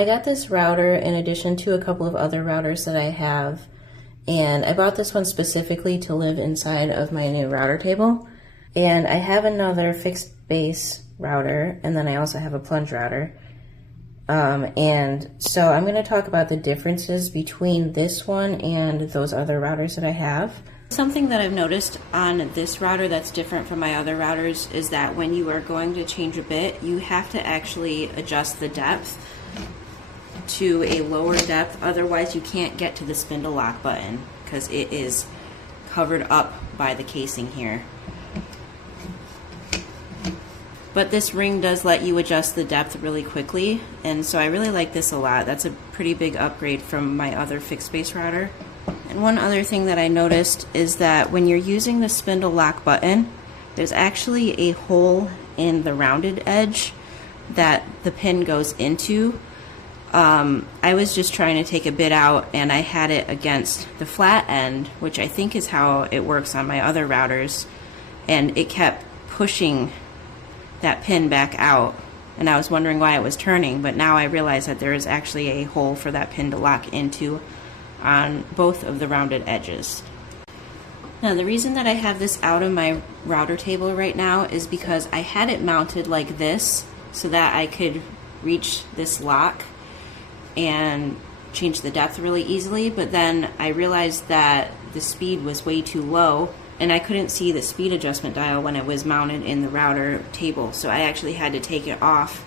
I got this router in addition to a couple of other routers that I have, and I bought this one specifically to live inside of my new router table. And I have another fixed base router, and then I also have a plunge router. And so I'm going to talk about the differences between this one and those other routers that I have. Something that I've noticed on this router that's different from my other routers is that when you are going to change a bit, you have to actually adjust the depth to a lower depth, otherwise you can't get to the spindle lock button because it is covered up by the casing here. But this ring does let you adjust the depth really quickly, and so I really like this a lot. That's a pretty big upgrade from my other fixed base router. And one other thing that I noticed is that when you're using the spindle lock button, there's actually a hole in the rounded edge that the pin goes into. I was just trying to take a bit out, and I had it against the flat end, which I think is how it works on my other routers, and it kept pushing that pin back out, and I was wondering why it was turning, but now I realize that there is actually a hole for that pin to lock into on both of the rounded edges. Now the reason that I have this out of my router table right now is because I had it mounted like this so that I could reach this lock and change the depth really easily, but then I realized that the speed was way too low and I couldn't see the speed adjustment dial when it was mounted in the router table, so I actually had to take it off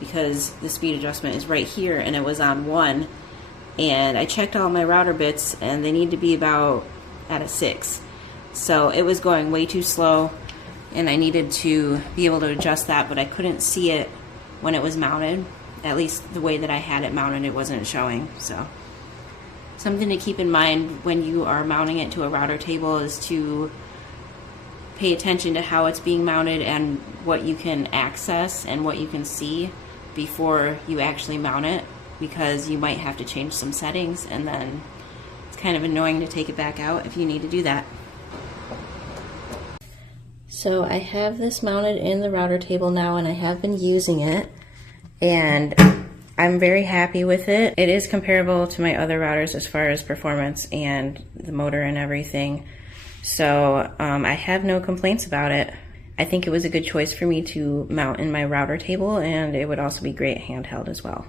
because the speed adjustment is right here and it was on 1, and I checked all my router bits and they need to be about at a 6, so it was going way too slow and I needed to be able to adjust that, but I couldn't see it when it was mounted. At least the way that I had it mounted, it wasn't showing. So something to keep in mind when you are mounting it to a router table is to pay attention to how it's being mounted and what you can access and what you can see before you actually mount it, because you might have to change some settings and then it's kind of annoying to take it back out if you need to do that. So I have this mounted in the router table now, and I have been using it, and I'm very happy with it. It is comparable to my other routers as far as performance and the motor and everything. So I have no complaints about it. I think it was a good choice for me to mount in my router table, and it would also be great handheld as well.